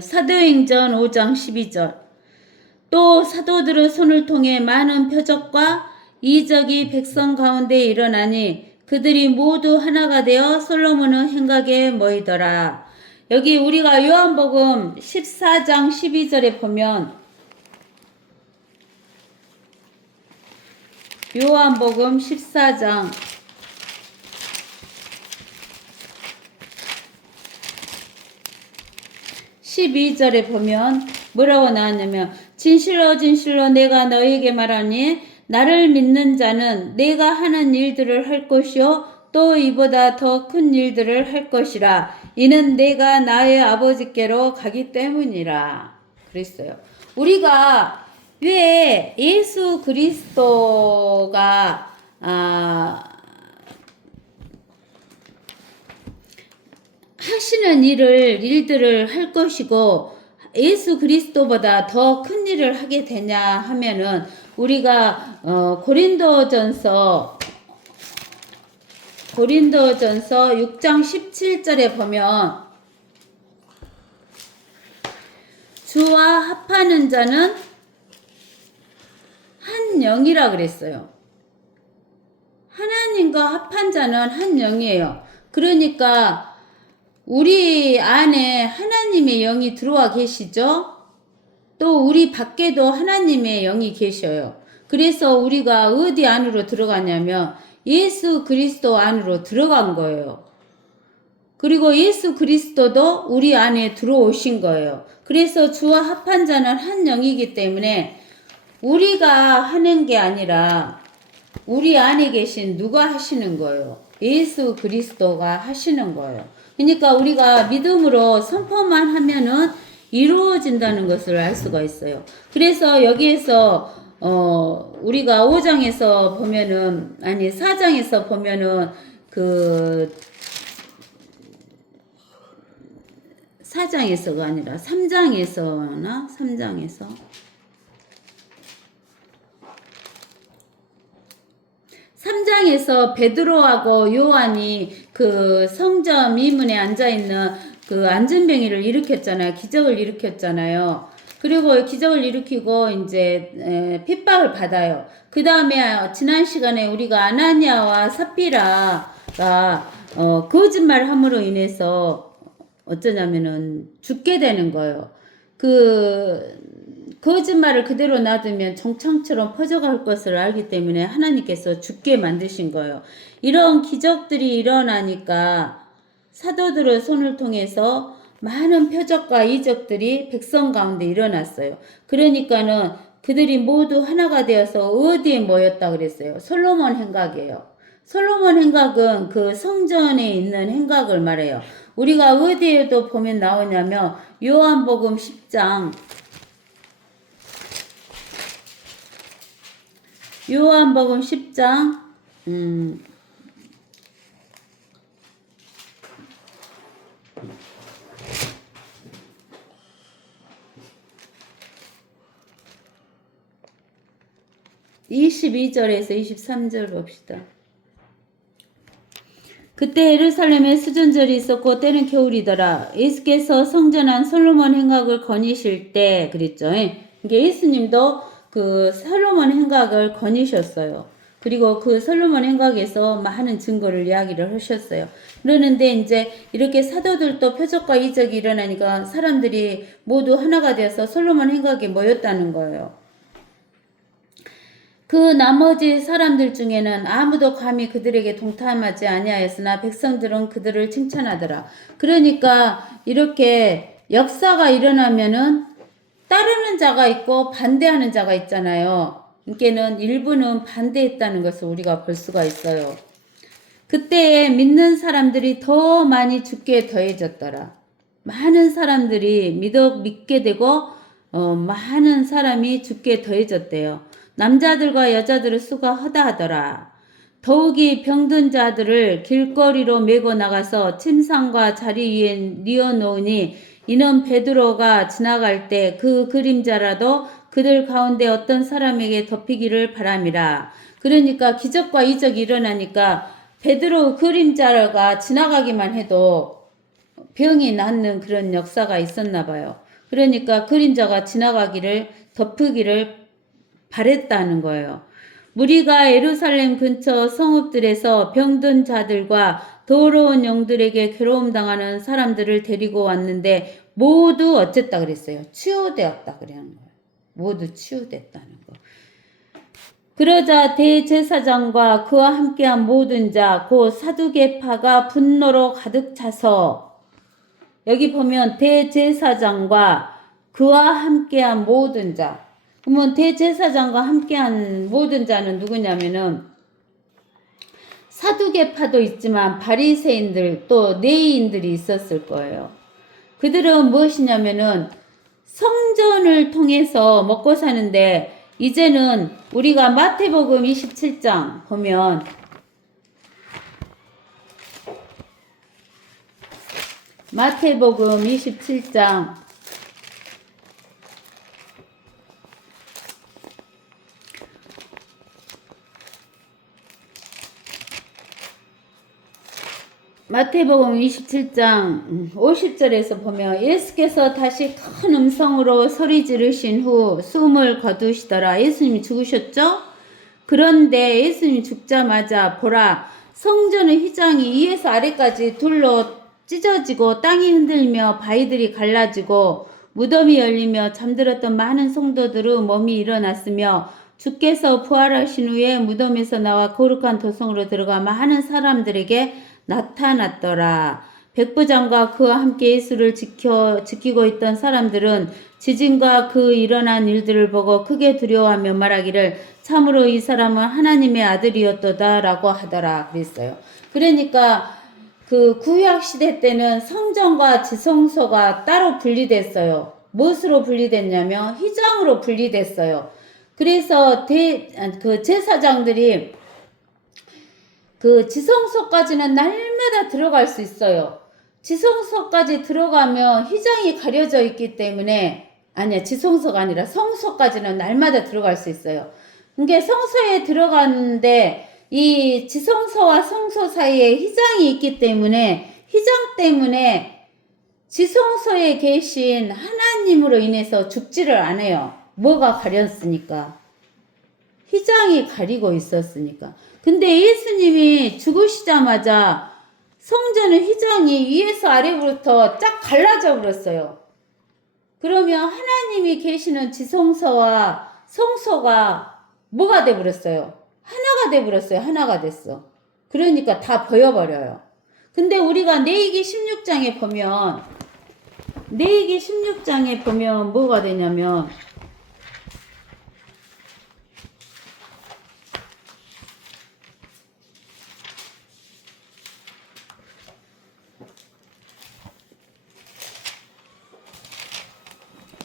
사도행전 5장 12절. 또 사도들의 손을 통해 많은 표적과 이적이 백성 가운데 일어나니 그들이 모두 하나가 되어 솔로몬의 행각에 모이더라. 여기 우리가 요한복음 14장 12절에 보면 요한복음 14장 12절에 보면 뭐라고 나왔냐면 진실로 진실로 내가 너희에게 말하니 나를 믿는 자는 내가 하는 일들을 할 것이요 또 이보다 더 큰 일들을 할 것이라. 이는 내가 나의 아버지께로 가기 때문이라. 그랬어요. 우리가 왜 예수 그리스도가 하시는 일들을 할 것이고 예수 그리스도보다 더 큰 일을 하게 되냐 하면은 우리가 고린도전서 6장 17절에 보면 주와 합하는 자는 한 영이라 그랬어요. 하나님과 합한 자는 한 영이에요. 그러니까 우리 안에 하나님의 영이 들어와 계시죠? 또 우리 밖에도 하나님의 영이 계셔요. 그래서 우리가 어디 안으로 들어가냐면 예수 그리스도 안으로 들어간 거예요. 그리고 예수 그리스도도 우리 안에 들어오신 거예요. 그래서 주와 합한 자는 한 영이기 때문에 우리가 하는 게 아니라 우리 안에 계신 누가 하시는 거예요? 예수 그리스도가 하시는 거예요. 그러니까 우리가 믿음으로 선포만 하면은 이루어진다는 것을 알 수가 있어요. 그래서 여기에서 우리가 5장에서 보면은 4장에서 보면은 4장에서가 아니라 3장에서 베드로하고 요한이 그 성전 미문에 앉아있는 그 안전병이를 일으켰잖아요. 기적을 일으켰잖아요. 그리고 기적을 일으키고 이제 핍박을 받아요. 그 다음에 지난 시간에 우리가 아나니아와 삽비라가 거짓말 함으로 인해서 어쩌냐면은 죽게 되는 거예요. 거짓말을 그대로 놔두면 정창처럼 퍼져갈 것을 알기 때문에 하나님께서 죽게 만드신 거예요. 이런 기적들이 일어나니까 사도들의 손을 통해서 많은 표적과 이적들이 백성 가운데 일어났어요. 그러니까는 그들이 모두 하나가 되어서 어디에 모였다 그랬어요? 솔로몬 행각이에요. 솔로몬 행각은 그 성전에 있는 행각을 말해요. 우리가 어디에도 보면 나오냐면 요한복음 10장 22절에서 23절 봅시다. 그때 예루살렘에 수전절이 있었고 때는 겨울이더라. 예수께서 성전한 솔로몬 행각을 거니실 때 그랬죠. 이게 예수님도 그 솔로몬 행각을 거니셨어요. 그리고 그 솔로몬 행각에서 많은 증거를 이야기를 하셨어요. 그러는데 이제 이렇게 사도들도 표적과 이적이 일어나니까 사람들이 모두 하나가 되어서 솔로몬 행각에 모였다는 거예요. 그 나머지 사람들 중에는 아무도 감히 그들에게 동참하지 아니하였으나 백성들은 그들을 칭찬하더라. 그러니까 이렇게 역사가 일어나면은 따르는 자가 있고 반대하는 자가 있잖아요. 그러니까는 일부는 반대했다는 것을 우리가 볼 수가 있어요. 그때에 믿는 사람들이 더 많이 죽게 더해졌더라. 많은 사람들이 믿게 되고 많은 사람이 죽게 더해졌대요. 남자들과 여자들의 수가 허다하더라. 더욱이 병든 자들을 길거리로 메고 나가서 침상과 자리 위에 뉘어놓으니 이는 베드로가 지나갈 때 그 그림자라도 그들 가운데 어떤 사람에게 덮이기를 바람이라. 그러니까 기적과 이적이 일어나니까 베드로 그림자가 지나가기만 해도 병이 낫는 그런 역사가 있었나 봐요. 그러니까 그림자가 지나가기를 덮으기를 바랬다는 거예요. 무리가 예루살렘 근처 성읍들에서 병든 자들과 더러운 영들에게 괴로움 당하는 사람들을 데리고 왔는데 모두 어쨌다 그랬어요. 치유되었다 그러는 거예요. 모두 치유됐다는 거. 그러자 대제사장과 그와 함께한 모든 자, 곧 사두개파가 분노로 가득 차서, 여기 보면 대제사장과 그와 함께한 모든 자. 그러면 대제사장과 함께한 모든 자는 누구냐면은 사두개파도 있지만 바리새인들 또 내인들이 있었을 거예요. 그들은 무엇이냐면은 성전을 통해서 먹고 사는데, 이제는 우리가 마태복음 27장 보면 마태복음 27장 마태복음 27장 50절에서 보면 예수께서 다시 큰 음성으로 소리 지르신 후 숨을 거두시더라. 예수님이 죽으셨죠? 그런데 예수님이 죽자마자 보라, 성전의 휘장이 위에서 아래까지 둘로 찢어지고 땅이 흔들며 바위들이 갈라지고 무덤이 열리며 잠들었던 많은 성도들의 몸이 일어났으며 주께서 부활하신 후에 무덤에서 나와 거룩한 도성으로 들어가 많은 사람들에게 나타났더라. 백부장과 그와 함께 예수를 지키고 있던 사람들은 지진과 그 일어난 일들을 보고 크게 두려워하며 말하기를 참으로 이 사람은 하나님의 아들이었도다 라고 하더라 그랬어요. 그러니까 그 구약 시대 때는 성전과 지성소가 따로 분리됐어요. 무엇으로 분리됐냐면 휘장으로 분리됐어요. 그래서 그 제사장들이 그 지성소까지는 날마다 들어갈 수 있어요. 지성소까지 들어가면 휘장이 가려져 있기 때문에, 아니야, 지성소가 아니라 성소까지는 날마다 들어갈 수 있어요. 그게 성소에 들어가는데 이 지성소와 성소 사이에 휘장이 있기 때문에, 휘장 때문에 지성소에 계신 하나님으로 인해서 죽지를 않아요. 뭐가 가렸으니까? 휘장이 가리고 있었으니까. 근데 예수님이 죽으시자마자 성전의 휘장이 위에서 아래부터 쫙 갈라져 버렸어요. 그러면 하나님이 계시는 지성소와 성소가 뭐가 돼 버렸어요? 하나가 돼 버렸어요. 하나가 됐어. 그러니까 다 보여버려요. 근데 우리가 레위기 16장에 보면, 레위기 16장에 보면 뭐가 되냐면,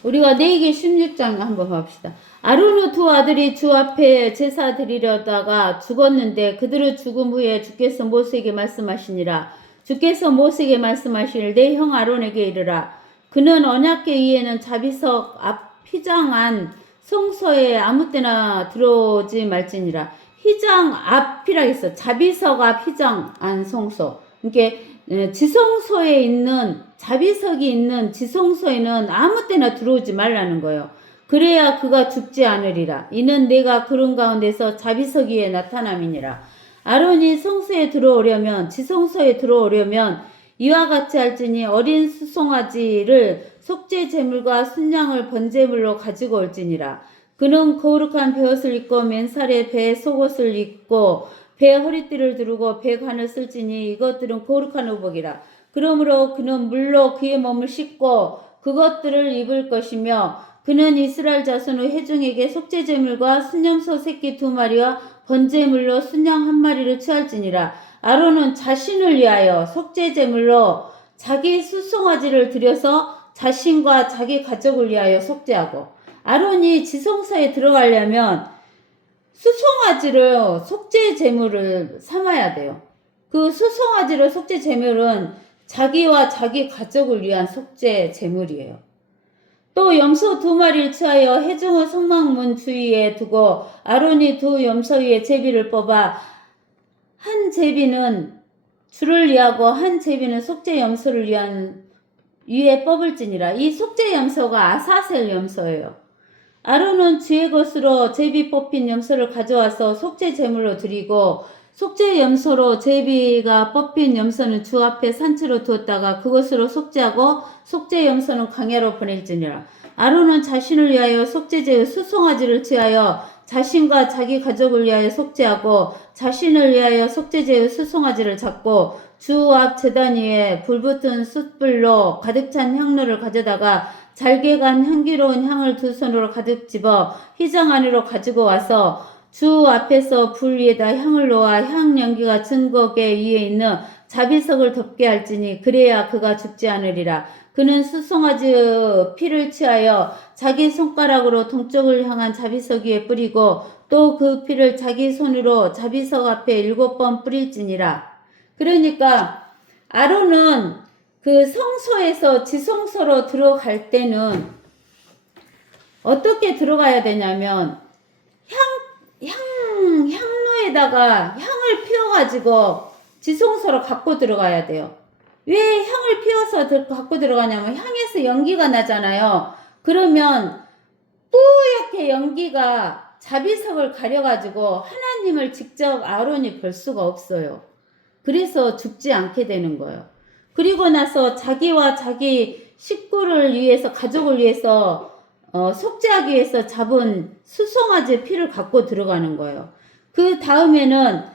우리가 레위기 16장 한번 봅시다. 아론의 두 아들이 주 앞에 제사 드리려다가 죽었는데 그들의 죽음 후에 주께서 모세에게 말씀하시니라. 주께서 모세에게 말씀하시길 내 형 아론에게 이르라. 그는 언약궤 위에는 자비석 앞 휘장 안 성소에 아무 때나 들어오지 말지니라. 휘장 앞이라 했어. 자비석 앞 휘장 안 성소. 이게 지성소에 있는, 자비석이 있는 지성소에는 아무 때나 들어오지 말라는 거예요. 그래야 그가 죽지 않으리라. 이는 내가 그런 가운데서 자비석 위에 나타남이니라. 아론이 성소에 들어오려면, 지성소에 들어오려면 이와 같이 할지니 어린 수송아지를 속죄 제물과 순양을 번제물로 가지고 올지니라. 그는 거룩한 베옷을 입고 맨살에 배 속옷을 입고 배 허리띠를 두르고 배관을 쓸지니 이것들은 거룩한 의복이라. 그러므로 그는 물로 그의 몸을 씻고 그것들을 입을 것이며 그는 이스라엘 자손의 회중에게 속죄제물과 순염소 새끼 2마리와 번제물로 순양 1마리를 취할지니라. 아론은 자신을 위하여 속죄제물로 자기 수송아지를 들여서 자신과 자기 가족을 위하여 속죄하고, 아론이 지성소에 들어가려면 수송아지를 속죄 제물을 삼아야 돼요. 그 수송아지를 속죄 제물은 자기와 자기 가족을 위한 속죄 제물이에요. 또 염소 2마리를 취하여 회중의 성막문 주위에 두고 아론이 두 염소 위에 제비를 뽑아 한 제비는 주를 위하고 한 제비는 속죄 염소를 위한 위에 뽑을지니라. 이 속죄 염소가 아사셀 염소예요. 아론은 주의 것으로 제비 뽑힌 염소를 가져와서 속죄 제물로 드리고 속죄 염소로 제비가 뽑힌 염소는 주 앞에 산채로 두었다가 그것으로 속죄하고 속죄 염소는 광야로 보낼지니라. 아론은 자신을 위하여 속죄제의 수송아지를 취하여 자신과 자기 가족을 위하여 속죄하고 자신을 위하여 속죄제의 수송아지를 잡고 주 앞 제단 위에 불붙은 숯불로 가득 찬 향로를 가져다가 잘게 간 향기로운 향을 두 손으로 가득 집어 휘장 안으로 가지고 와서 주 앞에서 불 위에다 향을 놓아 향 연기가 증거계 위에 있는 자비석을 덮게 할지니 그래야 그가 죽지 않으리라. 그는 수송아지의 피를 취하여 자기 손가락으로 동쪽을 향한 자비석 위에 뿌리고 또 그 피를 자기 손으로 자비석 앞에 7번 뿌릴지니라. 그러니까 아론은 그 성소에서 지성소로 들어갈 때는 어떻게 들어가야 되냐면 향로에다가 향을 피워가지고 지성소로 갖고 들어가야 돼요. 왜 향을 피워서 갖고 들어가냐면 향에서 연기가 나잖아요. 그러면 뿌옇게 연기가 자비석을 가려가지고 하나님을 직접 아론이 볼 수가 없어요. 그래서 죽지 않게 되는 거예요. 그리고 나서 자기와 자기 식구를 위해서, 가족을 위해서 속죄하기 위해서 잡은 수송아지 피를 갖고 들어가는 거예요. 그 다음에는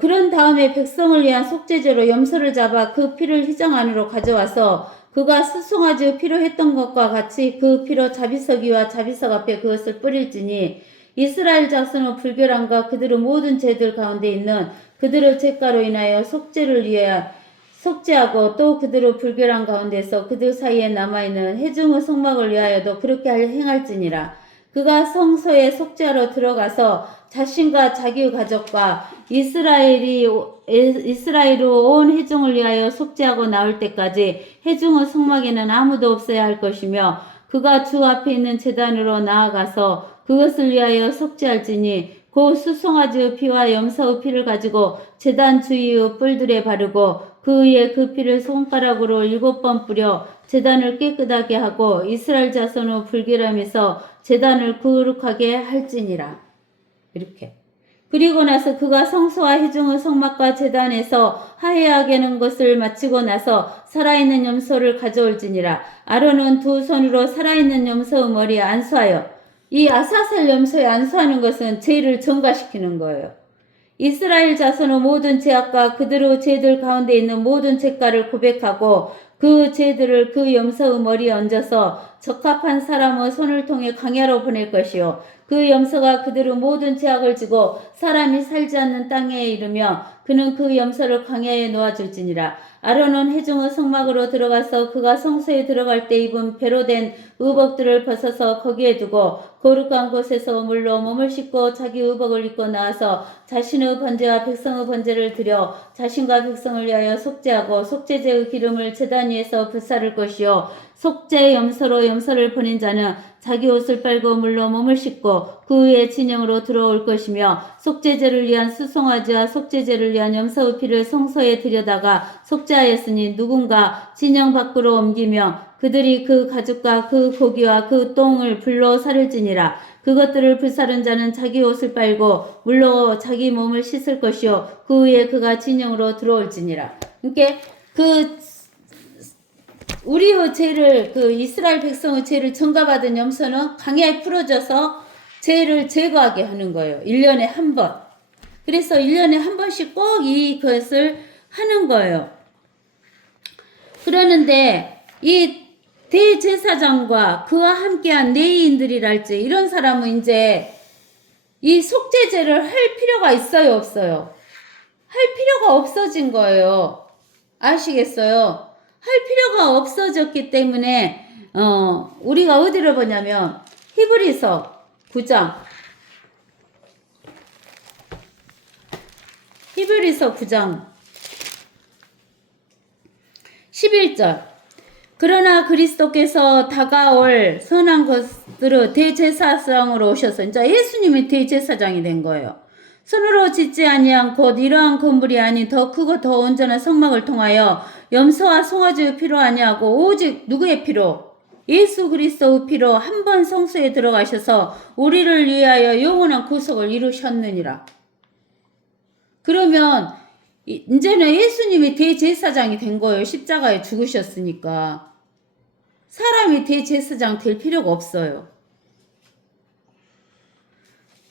그런 다음에 백성을 위한 속죄제로 염소를 잡아 그 피를 휘장 안으로 가져와서 그가 수송아지의 피로 했던 것과 같이 그 피로 자비석 위와 자비석 앞에 그것을 뿌릴지니 이스라엘 자손의 불결함과 그들의 모든 죄들 가운데 있는 그들의 죄가로 인하여 속죄를 위해 속죄하고 또 그들의 불결한 가운데서 그들 사이에 남아있는 회중의 속막을 위하여도 그렇게 행할지니라. 그가 성소에 속죄하러 들어가서 자신과 자기의 가족과 이스라엘로 온 회중을 위하여 속죄하고 나올 때까지 회중의 속막에는 아무도 없어야 할 것이며 그가 주 앞에 있는 제단으로 나아가서 그것을 위하여 속죄할지니 그 수송아지의 피와 염소의 피를 가지고 제단 주위의 뿔들에 바르고 그 위에 그 피를 손가락으로 7번 뿌려 제단을 깨끗하게 하고 이스라엘 자손의 불결함에서 제단을 거룩하게 할지니라. 이렇게. 그리고 나서 그가 성소와 회중의 성막과 제단에서 화해하게 하는 것을 마치고 나서 살아있는 염소를 가져올지니라. 아론은 두 손으로 살아있는 염소의 머리에 안수하여 이 아사셀 염소에 안수하는 것은 죄를 전가시키는 거예요. 이스라엘 자손의 모든 죄악과 그들의 죄들 가운데 있는 모든 죄가를 고백하고 그 죄들을 그 염소의 머리에 얹어서 적합한 사람의 손을 통해 광야로 보낼 것이요. 그 염소가 그들의 모든 죄악을 지고 사람이 살지 않는 땅에 이르며 그는 그 염소를 광야에 놓아줄지니라. 아론은 회중의 성막으로 들어가서 그가 성소에 들어갈 때 입은 배로 된 의복들을 벗어서 거기에 두고 거룩한 곳에서 물로 몸을 씻고 자기 의복을 입고 나와서 자신의 번제와 백성의 번제를 드려 자신과 백성을 위하여 속죄하고 속죄제의 기름을 제단 위에서 불사를 것이요. 속죄 염소로 염소를 보낸 자는 자기 옷을 빨고 물로 몸을 씻고 그 위에 진영으로 들어올 것이며 속죄제를 위한 수송아지와 속죄제를 위한 염소의 피를 성소에 들여다가 속죄하였으니 누군가 진영 밖으로 옮기며 그들이 그 가죽과 그 고기와 그 똥을 불로 사를지니라. 그것들을 불사른 자는 자기 옷을 빨고 물로 자기 몸을 씻을 것이요 그 위에 그가 진영으로 들어올지니라. 그러니까 우리의 죄를, 그 이스라엘 백성의 죄를 전가받은 염소는 강야에 풀어져서 죄를 제거하게 하는 거예요. 1년에 한 번. 그래서 1년에 한 번씩 꼭 이것을 하는 거예요. 그러는데 이 대제사장과 그와 함께한 레위인들이랄지 이런 사람은 이제 이 속죄제를 할 필요가 있어요, 없어요? 할 필요가 없어진 거예요. 아시겠어요? 할 필요가 없어졌기 때문에 우리가 어디를 보냐면 히브리서 9장 11절 그러나 그리스도께서 다가올 선한 것들의 대제사장으로 오셔서 이제 예수님이 대제사장이 된 거예요. 손으로 짓지 아니한 곧 이러한 건물이 아닌 더 크고 더 온전한 성막을 통하여 염소와 송아지의 피로 아니하고 오직 누구의 피로? 예수 그리스도의 피로 한 번 성소에 들어가셔서 우리를 위하여 영원한 구속을 이루셨느니라. 그러면 이제는 예수님이 대제사장이 된 거예요. 십자가에 죽으셨으니까. 사람이 대제사장 될 필요가 없어요.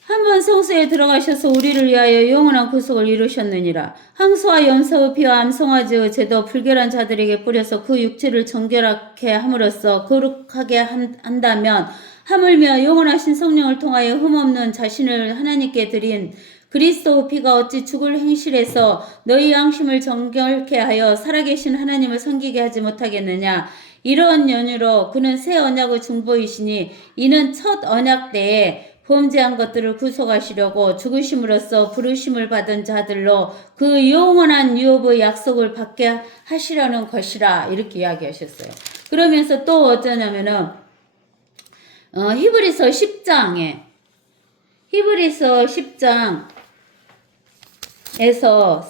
한 번 성소에 들어가셔서 우리를 위하여 영원한 구속을 이루셨느니라. 항소와 염소의 피와 암송아지의 제도 불결한 자들에게 뿌려서 그 육체를 정결하게 함으로써 거룩하게 한다면 하물며 영원하신 성령을 통하여 흠없는 자신을 하나님께 드린 그리스도의 피가 어찌 죽을 행실에서 너희 양심을 정결케 하여 살아계신 하나님을 섬기게 하지 못하겠느냐. 이런 연유로 그는 새 언약의 중보이시니 이는 첫 언약 때에 범죄한 것들을 구속하시려고 죽으심으로써 부르심을 받은 자들로 그 영원한 유업의 약속을 받게 하시려는 것이라 이렇게 이야기하셨어요. 그러면서 또 어쩌냐면은 히브리서 10장에 히브리서 10장에서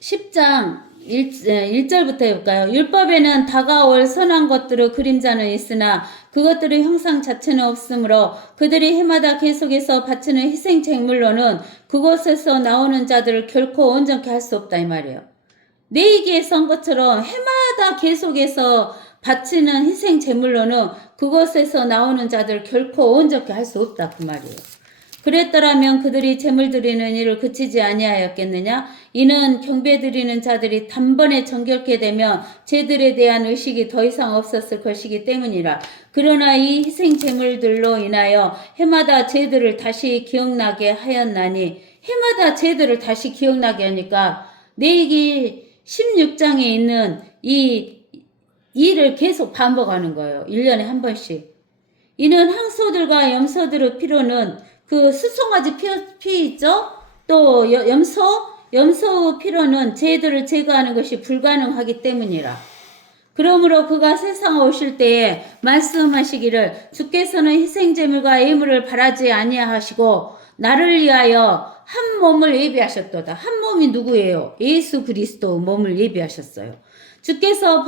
10장 1절부터 해볼까요? 율법에는 다가올 선한 것들의 그림자는 있으나 그것들의 형상 자체는 없으므로 그들이 해마다 계속해서 바치는 희생 제물로는 그곳에서 나오는 자들을 결코 온전케 할 수 없다 이 말이에요. 내이기에 선 것처럼 해마다 계속해서 바치는 희생 제물로는 그곳에서 나오는 자들을 결코 온전케 할 수 없다 그 말이에요. 그랬더라면 그들이 제물 드리는 일을 그치지 아니하였겠느냐? 이는 경배 드리는 자들이 단번에 정결케 되면 제들에 대한 의식이 더 이상 없었을 것이기 때문이라. 그러나 이 희생 제물들로 인하여 해마다 제들을 다시 기억나게 하였나니 해마다 제들을 다시 기억나게 하니까 내기 16장에 있는 이 일을 계속 반복하는 거예요. 1년에 한 번씩. 이는 항소들과 염소들의 피로는 그 수송아지 피 있죠? 또 염소 피로는 죄들을 제거하는 것이 불가능하기 때문이라. 그러므로 그가 세상에 오실 때에 말씀하시기를 주께서는 희생제물과 예물을 바라지 아니하시고 나를 위하여 한 몸을 예비하셨도다. 한 몸이 누구예요? 예수 그리스도 몸을 예비하셨어요. 주께서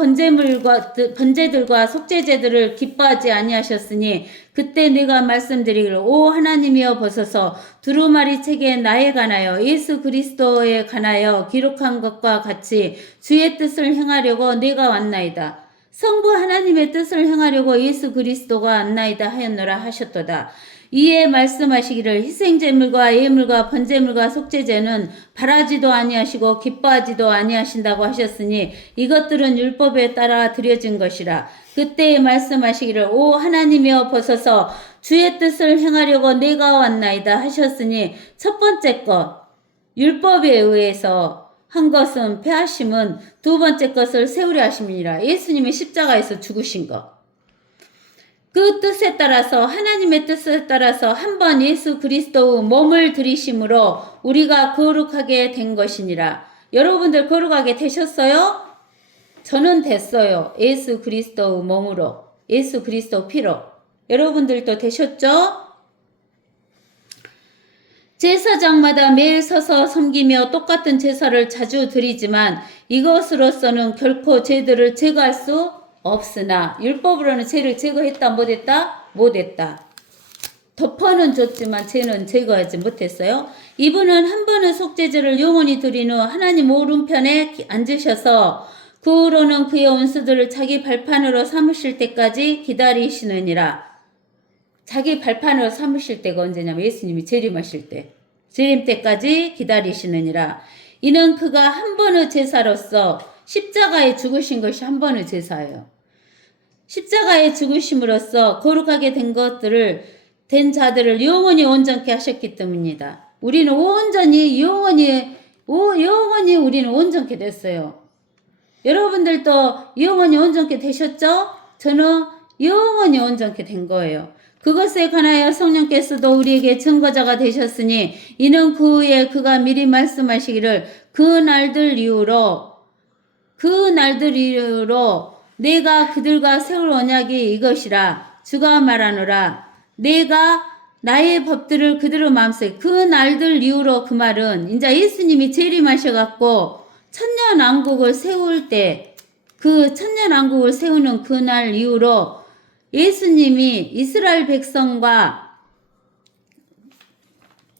번제들과 속죄제들을 기뻐하지 아니하셨으니 그때 내가 말씀드리기를 오 하나님이여 보소서 두루마리 책에 나에 관하여 예수 그리스도에 관하여 기록한 것과 같이 주의 뜻을 행하려고 내가 왔나이다. 성부 하나님의 뜻을 행하려고 예수 그리스도가 왔나이다 하였노라 하셨도다. 이에 말씀하시기를 희생제물과 예물과 번제물과 속죄제는 바라지도 아니하시고 기뻐하지도 아니하신다고 하셨으니 이것들은 율법에 따라 드려진 것이라. 그때 말씀하시기를 오 하나님이여 보소서 주의 뜻을 행하려고 내가 왔나이다 하셨으니 첫 번째 것 율법에 의해서 한 것은 패하심은 두 번째 것을 세우려 하심이니라. 예수님이 십자가에서 죽으신 것. 그 뜻에 따라서 하나님의 뜻에 따라서 한 번 예수 그리스도의 몸을 들이심으로 우리가 거룩하게 된 것이니라. 여러분들 거룩하게 되셨어요? 저는 됐어요. 예수 그리스도의 몸으로. 예수 그리스도 피로. 여러분들도 되셨죠? 제사장마다 매일 서서 섬기며 똑같은 제사를 자주 드리지만 이것으로서는 결코 죄들을 제거할 수 없으나 율법으로는 죄를 제거했다 못했다? 못했다. 덮어는 줬지만 죄는 제거하지 못했어요. 이분은 한 번은 속죄제를 영원히 드린 후 하나님 오른편에 앉으셔서 그 후로는 그의 원수들을 자기 발판으로 삼으실 때까지 기다리시느니라. 자기 발판으로 삼으실 때가 언제냐면 예수님이 재림하실 때. 재림 때까지 기다리시느니라. 이는 그가 한 번의 제사로서 십자가에 죽으신 것이 한 번의 제사예요. 십자가에 죽으심으로써 거룩하게 된 자들을 영원히 온전케 하셨기 때문입니다. 우리는 영원히 우리는 온전케 됐어요. 여러분들도 영원히 온전케 되셨죠? 저는 영원히 온전케 된 거예요. 그것에 관하여 성령께서도 우리에게 증거자가 되셨으니 이는 그 후에 그가 미리 말씀하시기를 그 날들 이후로 내가 그들과 세울 언약이 이것이라 주가 말하노라. 내가 나의 법들을 그대로 마음속에 그 날들 이후로 그 말은 이제 예수님이 재림하셔갖고 천년왕국을 세울 때 그 천년왕국을 세우는 그날 이후로 예수님이 이스라엘 백성과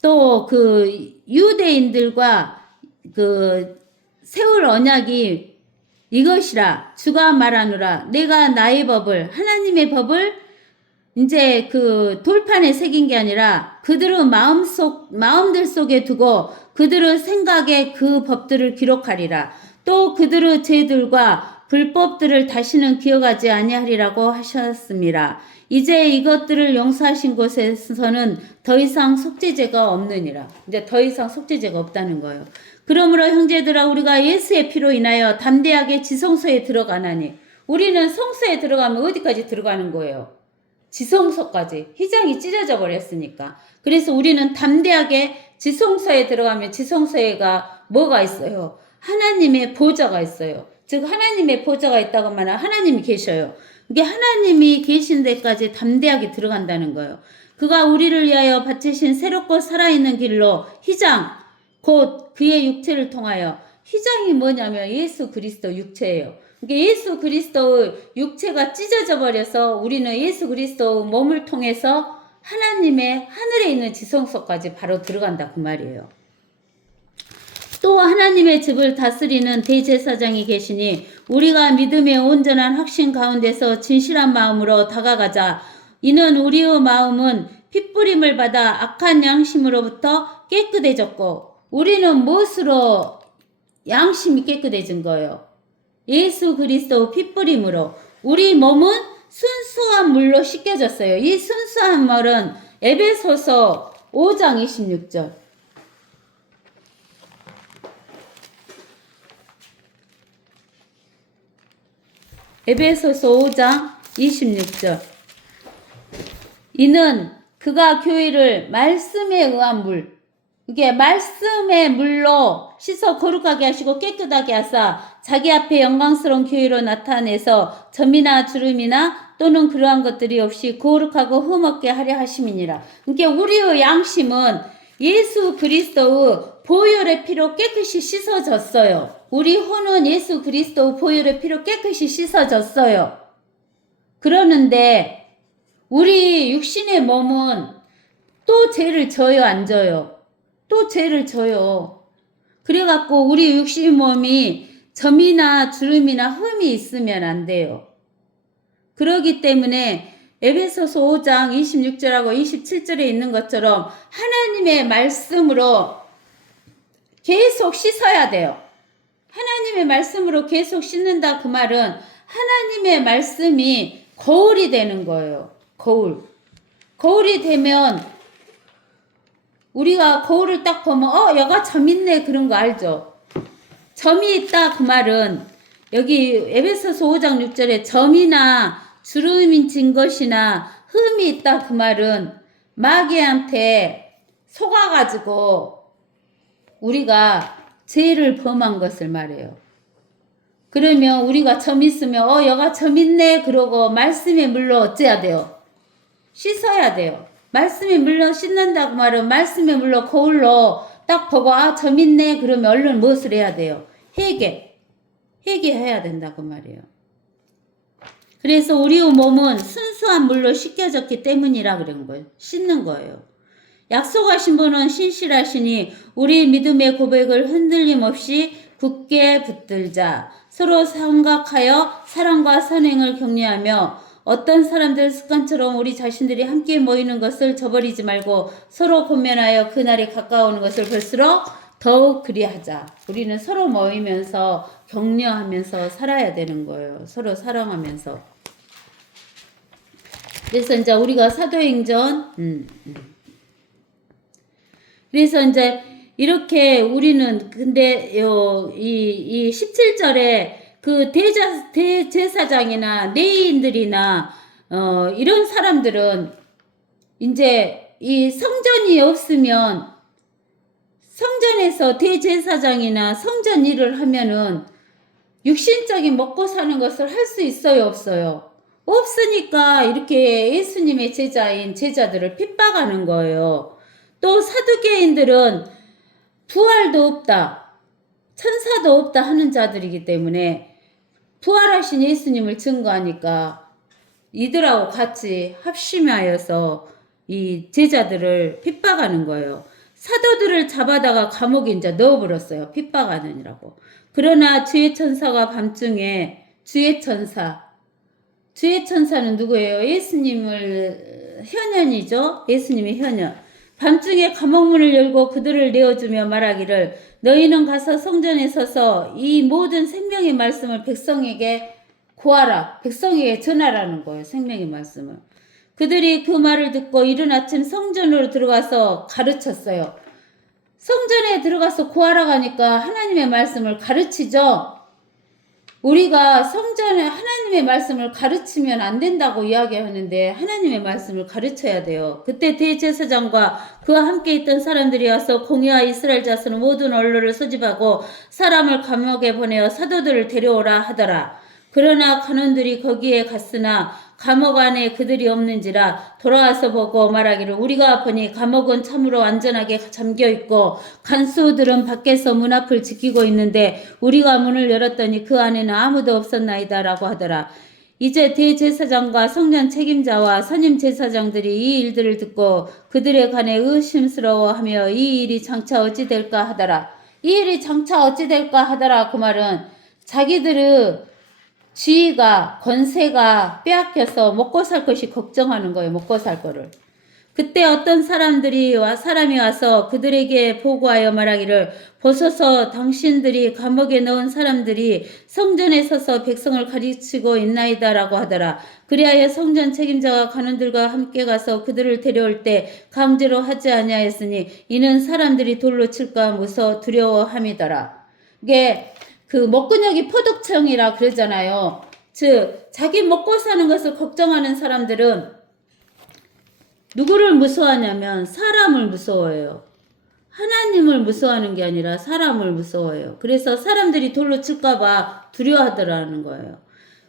또 그 유대인들과 그 세울 언약이 이것이라 주가 말하노라 내가 나의 법을 하나님의 법을 이제 그 돌판에 새긴 게 아니라 그들의 마음들 속에 두고 그들의 생각에 그 법들을 기록하리라. 또 그들의 죄들과 불법들을 다시는 기억하지 아니하리라고 하셨습니다. 이제 이것들을 용서하신 곳에서는 더 이상 속죄죄가 없느니라. 이제 더 이상 속죄죄가 없다는 거예요. 그러므로 형제들아 우리가 예수의 피로 인하여 담대하게 지성소에 들어가나니 우리는 성소에 들어가면 어디까지 들어가는 거예요? 지성소까지. 휘장이 찢어져 버렸으니까. 그래서 우리는 담대하게 지성소에 들어가면 지성소에가 뭐가 있어요? 하나님의 보좌가 있어요. 즉 하나님의 보좌가 있다고 말하면 하나님이 계셔요. 이게 하나님이 계신 데까지 담대하게 들어간다는 거예요. 그가 우리를 위하여 바치신 새롭고 살아있는 길로 휘장 곧 그의 육체를 통하여 휘장이 뭐냐면 예수 그리스도 육체예요. 그러니까 예수 그리스도의 육체가 찢어져 버려서 우리는 예수 그리스도의 몸을 통해서 하나님의 하늘에 있는 지성소까지 바로 들어간다 그 말이에요. 또 하나님의 집을 다스리는 대제사장이 계시니 우리가 믿음의 온전한 확신 가운데서 진실한 마음으로 다가가자. 이는 우리의 마음은 핏부림을 받아 악한 양심으로부터 깨끗해졌고 우리는 무엇으로 양심이 깨끗해진 거예요? 예수 그리스도 핏부림으로 우리 몸은 순수한 물로 씻겨졌어요. 이 순수한 물은 에베소서 5장 26절 에베소서 5장 26절 이는 그가 교회를 말씀에 의한 물 이게 말씀의 물로 씻어 거룩하게 하시고 깨끗하게 하사 자기 앞에 영광스러운 교회로 나타내서 점이나 주름이나 또는 그러한 것들이 없이 거룩하고 흠없게 하려 하심이니라. 그러니까 우리의 양심은 예수 그리스도의 보혈의 피로 깨끗이 씻어졌어요. 우리 혼은 예수 그리스도의 보혈의 피로 깨끗이 씻어졌어요. 그러는데 우리 육신의 몸은 또 죄를 져요, 안 져요? 또 죄를 져요. 그래갖고 우리 육신 몸이 점이나 주름이나 흠이 있으면 안 돼요. 그러기 때문에 에베소서 5장 26절하고 27절에 있는 것처럼 하나님의 말씀으로 계속 씻어야 돼요. 하나님의 말씀으로 계속 씻는다 그 말은 하나님의 말씀이 거울이 되는 거예요. 거울. 거울이 되면 우리가 거울을 딱 보면 여가 점 있네 그런 거 알죠? 점이 있다 그 말은 여기 에베소서 5장 6절에 점이나 주름이 진 것이나 흠이 있다 그 말은 마귀한테 속아가지고 우리가 죄를 범한 것을 말해요. 그러면 우리가 점 있으면 여가 점 있네 그러고 말씀의 물로 어째야 돼요? 씻어야 돼요. 말씀의 물로 씻는다고 말은 말씀의 물로 거울로 딱 보고 점 있네 그러면 얼른 무엇을 해야 돼요? 회개해야 된다고 말이에요. 그래서 우리의 몸은 순수한 물로 씻겨졌기 때문이라 그런 거예요. 씻는 거예요. 약속하신 분은 신실하시니 우리 믿음의 고백을 흔들림 없이 굳게 붙들자. 서로 생각하여 사랑과 선행을 격려하며 어떤 사람들 습관처럼 우리 자신들이 함께 모이는 것을 저버리지 말고 서로 권면하여 그날이 가까우는 것을 볼수록 더욱 그리하자. 우리는 서로 모이면서 격려하면서 살아야 되는 거예요. 서로 사랑하면서. 그래서 이제 우리가 사도행전 그래서 이제 이렇게 우리는 근데 이 17절에 그 대제사장이나 레위인들이나 이런 사람들은 이제 이 성전이 없으면 성전에서 대제사장이나 성전 일을 하면은 육신적인 먹고 사는 것을 할 수 있어요, 없어요? 없으니까 이렇게 예수님의 제자인 제자들을 핍박하는 거예요. 또 사두개인들은 부활도 없다, 천사도 없다 하는 자들이기 때문에 부활하신 예수님을 증거하니까 이들하고 같이 합심하여서 이 제자들을 핍박하는 거예요. 사도들을 잡아다가 감옥에 이제 넣어버렸어요. 핍박하느니라고. 그러나 주의 천사가 밤중에 주의 천사는 누구예요? 예수님을 현현이죠. 예수님의 현현. 밤중에 감옥문을 열고 그들을 내어주며 말하기를 너희는 가서 성전에 서서 이 모든 생명의 말씀을 백성에게 고하라. 백성에게 전하라는 거예요. 생명의 말씀을. 그들이 그 말을 듣고 이른 아침 성전으로 들어가서 가르쳤어요. 성전에 들어가서 고하라 가니까 하나님의 말씀을 가르치죠. 우리가 성전에 하나님의 말씀을 가르치면 안 된다고 이야기하는데 하나님의 말씀을 가르쳐야 돼요. 그때 대제사장과 그와 함께 있던 사람들이 와서 공의와 이스라엘 자손 모든 언론을 소집하고 사람을 감옥에 보내어 사도들을 데려오라 하더라. 그러나 간원들이 거기에 갔으나 감옥 안에 그들이 없는지라 돌아와서 보고 말하기를 우리가 보니 감옥은 참으로 안전하게 잠겨있고 간수들은 밖에서 문 앞을 지키고 있는데 우리가 문을 열었더니 그 안에는 아무도 없었나이다 라고 하더라. 이제 대제사장과 성전 책임자와 선임 제사장들이 이 일들을 듣고 그들에 관해 의심스러워하며 이 일이 장차 어찌 될까 하더라. 이 일이 장차 어찌 될까 하더라. 그 말은 자기들의 지위가 권세가 빼앗겨서 먹고 살 것이 걱정하는 거예요. 먹고 살 거를. 그때 어떤 사람이 와서 그들에게 보고하여 말하기를 보소서 당신들이 감옥에 넣은 사람들이 성전에 서서 백성을 가르치고 있나이다 라고 하더라. 그리하여 성전 책임자가 간원들과 함께 가서 그들을 데려올 때 강제로 하지 아니하였으니 이는 사람들이 돌로 칠까 무서워 두려워함이더라. 이게 그 목근육이 포독청이라 그러잖아요. 즉 자기 먹고 사는 것을 걱정하는 사람들은 누구를 무서워하냐면 사람을 무서워해요. 하나님을 무서워하는 게 아니라 사람을 무서워해요. 그래서 사람들이 돌로 칠까봐 두려워하더라는 거예요.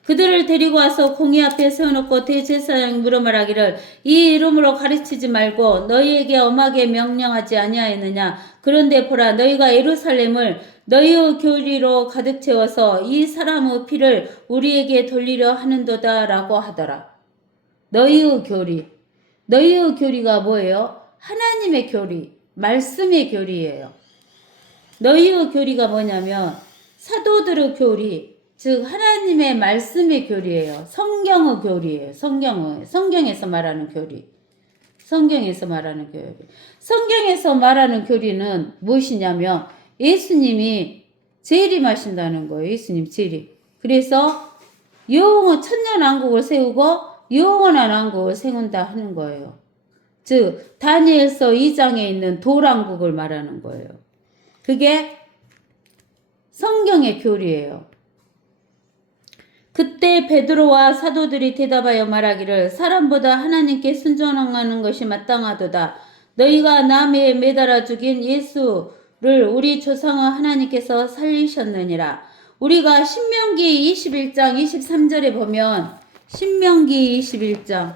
그들을 데리고 와서 공의 앞에 세워놓고 대제사장이 물어 말하기를 이 이름으로 가르치지 말고 너희에게 엄하게 명령하지 아니하였느냐. 그런데 보라 너희가 예루살렘을 너희의 교리로 가득 채워서 이 사람의 피를 우리에게 돌리려 하는도다 라고 하더라. 너희의 교리. 너희의 교리가 뭐예요? 하나님의 교리, 말씀의 교리예요. 너희의 교리가 뭐냐면 사도들의 교리, 즉 하나님의 말씀의 교리예요. 성경의 교리예요. 성경에서 말하는 교리. 성경에서 말하는 교리는 무엇이냐면 예수님이 재림하신다는 거예요. 예수님 재림. 그래서 영원한 천년왕국을 세우고 영원한 왕국을 세운다 하는 거예요. 즉 다니엘서 2장에 있는 도랑국을 말하는 거예요. 그게 성경의 교리예요. 그때 베드로와 사도들이 대답하여 말하기를 사람보다 하나님께 순종하는 것이 마땅하도다. 너희가 남에 매달아 죽인 예수를 우리 조상의 하나님께서 살리셨느니라. 우리가 신명기 21장 23절에 보면 신명기 21장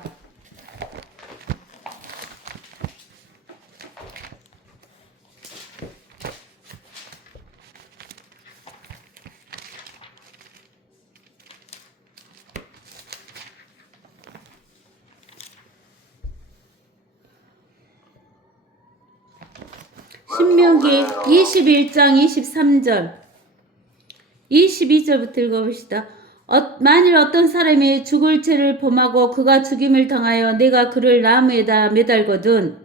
신명기 21장 23절 22절부터 읽어봅시다. 만일 어떤 사람이 죽을 죄를 범하고 그가 죽임을 당하여 내가 그를 나무에다 매달거든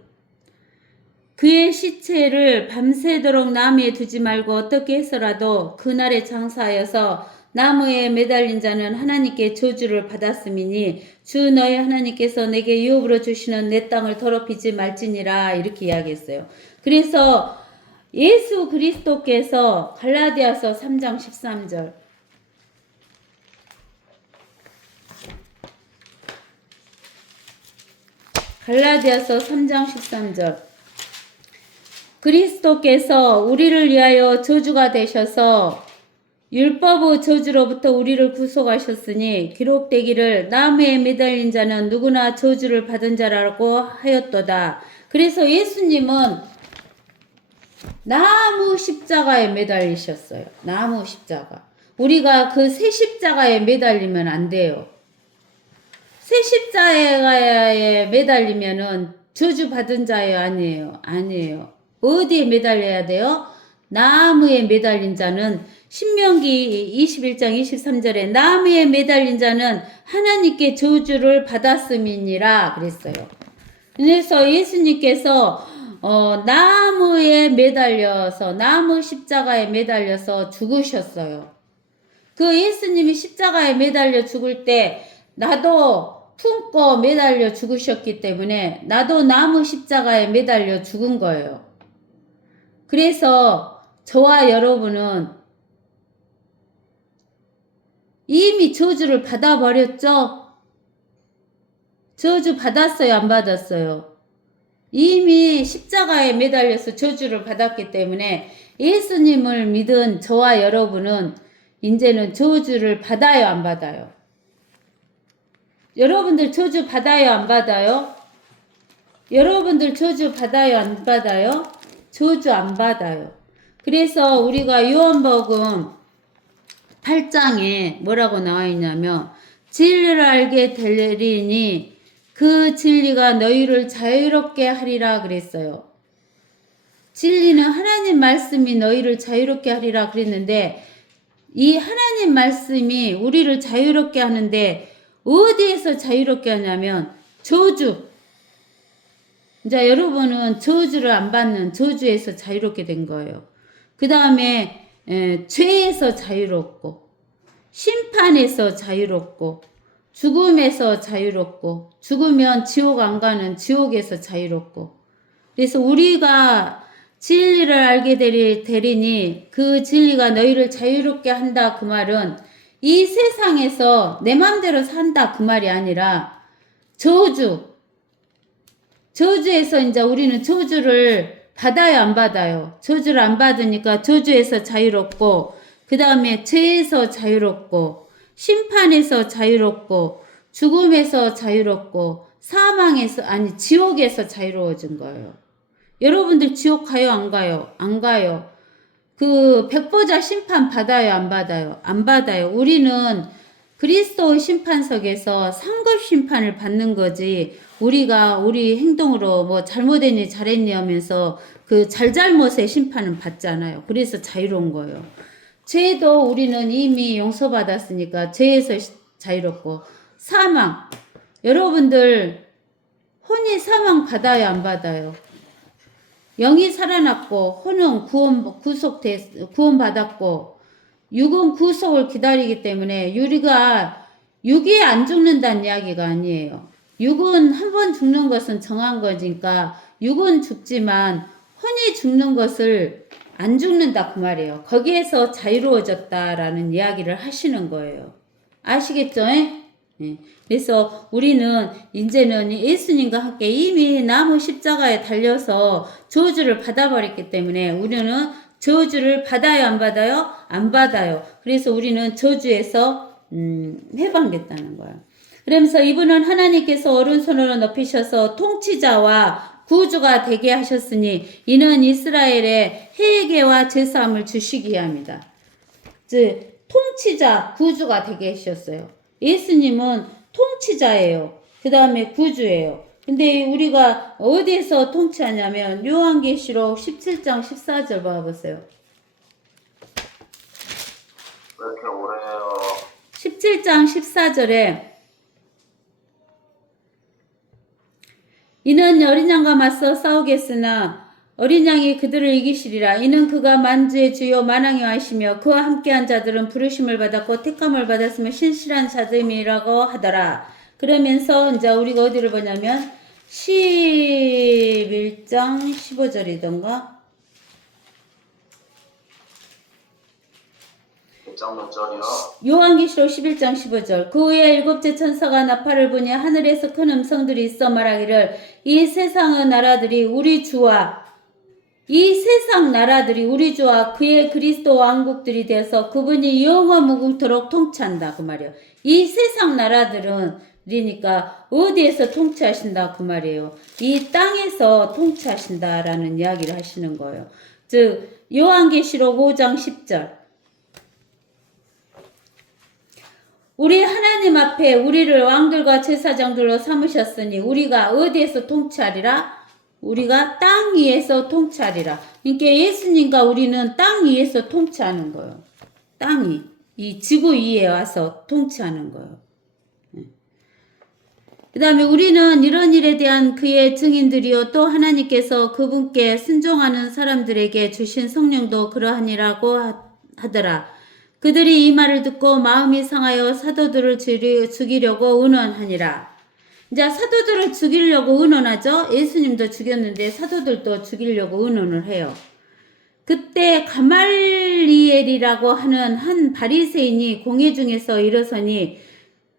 그의 시체를 밤새도록 나무에 두지 말고 어떻게 해서라도 그날에 장사하여서 나무에 매달린 자는 하나님께 저주를 받았음이니 주 너의 하나님께서 내게 유업으로 주시는 내 땅을 더럽히지 말지니라 이렇게 이야기했어요. 그래서 예수 그리스도께서 갈라디아서 3장 13절 갈라디아서 3장 13절 그리스도께서 우리를 위하여 저주가 되셔서 율법의 저주로부터 우리를 구속하셨으니 기록되기를 나무에 매달린 자는 누구나 저주를 받은 자라고 하였도다. 그래서 예수님은 나무 십자가에 매달리셨어요. 나무 십자가. 우리가 그 새 십자가에 매달리면 안 돼요. 새 십자가에 매달리면은 저주 받은 자예요, 아니에요? 아니에요. 어디에 매달려야 돼요? 나무에 매달린 자는 신명기 21장 23절에 나무에 매달린 자는 하나님께 저주를 받았음이니라 그랬어요. 그래서 예수님께서 나무에 매달려서 나무 십자가에 매달려서 죽으셨어요. 그 예수님이 십자가에 매달려 죽을 때 나도 품고 매달려 죽으셨기 때문에 나도 나무 십자가에 매달려 죽은 거예요. 그래서 저와 여러분은 이미 저주를 받아버렸죠? 저주 받았어요? 안 받았어요? 이미 십자가에 매달려서 저주를 받았기 때문에 예수님을 믿은 저와 여러분은 이제는 저주를 받아요? 안 받아요? 여러분들 저주 받아요? 안 받아요? 여러분들 저주 받아요? 안 받아요? 저주 안 받아요. 그래서 우리가 요한복음 8장에 뭐라고 나와 있냐면 진리를 알게 되리니 그 진리가 너희를 자유롭게 하리라 그랬어요. 진리는 하나님 말씀이 너희를 자유롭게 하리라 그랬는데 이 하나님 말씀이 우리를 자유롭게 하는데 어디에서 자유롭게 하냐면 저주. 이제 여러분은 저주를 안 받는 저주에서 자유롭게 된 거예요. 그 다음에 죄에서 자유롭고 심판에서 자유롭고 죽음에서 자유롭고 죽으면 지옥 안 가는 지옥에서 자유롭고 그래서 우리가 진리를 알게 되리니 그 진리가 너희를 자유롭게 한다 그 말은 이 세상에서 내 맘대로 산다 그 말이 아니라 저주에서 이제 우리는 저주를 받아요 안 받아요? 저주를 안 받으니까 저주에서 자유롭고 그 다음에 죄에서 자유롭고 심판에서 자유롭고 죽음에서 자유롭고 사망에서 아니 지옥에서 자유로워진 거예요. 여러분들 지옥 가요 안 가요? 안 가요. 그 백보자 심판 받아요 안 받아요? 안 받아요. 우리는 그리스도의 심판석에서 상급 심판을 받는 거지 우리가 우리 행동으로 뭐 잘못했니 잘했니 하면서 그 잘잘못의 심판은 받잖아요. 그래서 자유로운 거예요. 죄도 우리는 이미 용서받았으니까 죄에서 자유롭고 사망 여러분들 혼이 사망 받아요 안 받아요? 영이 살아났고 혼은 구원받았고 육은 구속을 기다리기 때문에 우리가 육이 안 죽는다는 이야기가 아니에요. 육은 한 번 죽는 것은 정한 거니까 육은 죽지만 혼이 죽는 것을 안 죽는다 그 말이에요. 거기에서 자유로워졌다라는 이야기를 하시는 거예요. 아시겠죠? 네. 그래서 우리는 이제는 예수님과 함께 이미 나무 십자가에 달려서 저주를 받아버렸기 때문에 우리는 저주를 받아요 안 받아요? 안 받아요. 그래서 우리는 저주에서 해방됐다는 거예요. 그러면서 이분은 하나님께서 오른손으로 높이셔서 통치자와 구주가 되게 하셨으니 이는 이스라엘의 회개와 제사함을 주시기 위함이다. 즉 통치자 구주가 되게 하셨어요. 예수님은 통치자예요. 그 다음에 구주예요. 근데 우리가 어디에서 통치하냐면 요한계시록 17장 14절 봐보세요. 왜 이렇게 오래요? 17장 14절에 이는 어린 양과 맞서 싸우겠으나 어린 양이 그들을 이기시리라. 이는 그가 만주의 주요 만왕이 하시며 그와 함께한 자들은 부르심을 받았고 택함을 받았으며 신실한 자들이라고 하더라. 그러면서 이제 우리가 어디를 보냐면 11장 15절이던가 몇 절이요? 요한계시록 11장 15절. 그 후에 일곱째 천사가 나팔을 부니 하늘에서 큰 음성들이 있어 말하기를 이 세상의 나라들이 우리 주와 이 세상 나라들이 우리 주와 그의 그리스도 왕국들이 돼서 그분이 영원 무궁토록 통치한다 그 말이에요. 이 세상 나라들은 그러니까 어디에서 통치하신다 그 말이에요. 이 땅에서 통치하신다라는 이야기를 하시는 거예요. 즉 요한계시록 5장 10절. 우리 하나님 앞에 우리를 왕들과 제사장들로 삼으셨으니 우리가 어디에서 통치하리라? 우리가 땅 위에서 통치하리라. 그러니까 예수님과 우리는 땅 위에서 통치하는 거예요. 땅이 이 지구 위에 와서 통치하는 거예요. 그 다음에 우리는 이런 일에 대한 그의 증인들이요 또 하나님께서 그분께 순종하는 사람들에게 주신 성령도 그러하니라고 하더라. 그들이 이 말을 듣고 마음이 상하여 사도들을 죽이려고 의논하니라. 이제 사도들을 죽이려고 의논하죠. 예수님도 죽였는데 사도들도 죽이려고 의논을 해요. 그때 가말리엘이라고 하는 한 바리새인이 공회 중에서 일어서니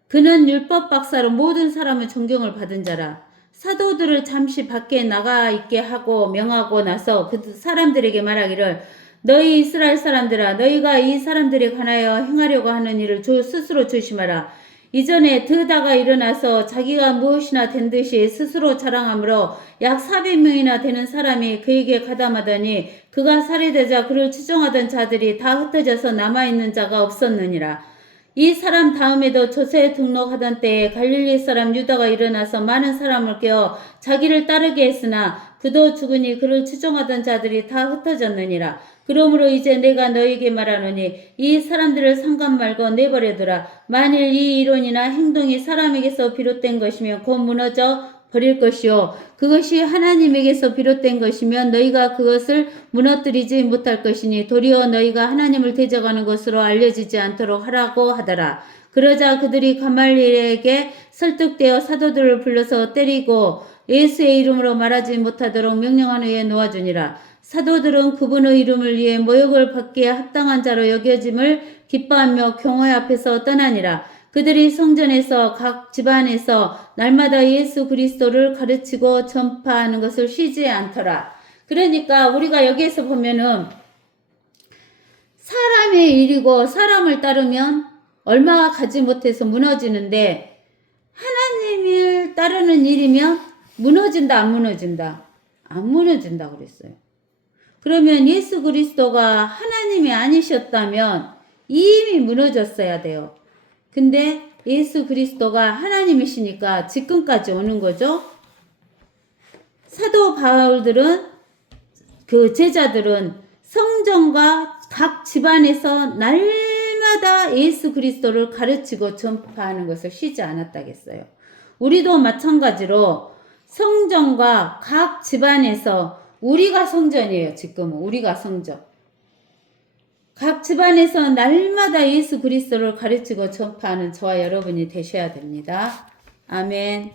그는 율법 박사로 모든 사람의 존경을 받은 자라. 사도들을 잠시 밖에 나가 있게 하고 명하고 나서 그 사람들에게 말하기를 너희 이스라엘 사람들아 너희가 이 사람들에 관하여 행하려고 하는 일을 스스로 조심하라. 이전에 드다가 일어나서 자기가 무엇이나 된 듯이 스스로 자랑하므로 약 400명이나 되는 사람이 그에게 가담하더니 그가 살해되자 그를 추종하던 자들이 다 흩어져서 남아있는 자가 없었느니라. 이 사람 다음에도 조세에 등록하던 때에 갈릴리 사람 유다가 일어나서 많은 사람을 깨워 자기를 따르게 했으나 그도 죽으니 그를 추종하던 자들이 다 흩어졌느니라. 그러므로 이제 내가 너에게 말하노니 이 사람들을 상관 말고 내버려두라. 만일 이 이론이나 행동이 사람에게서 비롯된 것이면 곧 무너져 버릴 것이요 그것이 하나님에게서 비롯된 것이면 너희가 그것을 무너뜨리지 못할 것이니 도리어 너희가 하나님을 대적하는 것으로 알려지지 않도록 하라고 하더라. 그러자 그들이 가말리엘에게 설득되어 사도들을 불러서 때리고 예수의 이름으로 말하지 못하도록 명령한 후에 놓아주니라. 사도들은 그분의 이름을 위해 모욕을 받기에 합당한 자로 여겨짐을 기뻐하며 경호의 앞에서 떠나니라. 그들이 성전에서 각 집안에서 날마다 예수 그리스도를 가르치고 전파하는 것을 쉬지 않더라. 그러니까 우리가 여기에서 보면은 사람의 일이고 사람을 따르면 얼마가 가지 못해서 무너지는데 하나님을 따르는 일이면 무너진다 안 무너진다? 안 무너진다 그랬어요. 그러면 예수 그리스도가 하나님이 아니셨다면 이미 무너졌어야 돼요. 근데 예수 그리스도가 하나님이시니까 지금까지 오는 거죠. 사도 바울들은 그 제자들은 성전과 각 집안에서 날마다 예수 그리스도를 가르치고 전파하는 것을 쉬지 않았다겠어요. 우리도 마찬가지로 성전과 각 집안에서 우리가 성전이에요. 지금은 우리가 성전. 각 집안에서 날마다 예수 그리스도를 가르치고 전파하는 저와 여러분이 되셔야 됩니다. 아멘.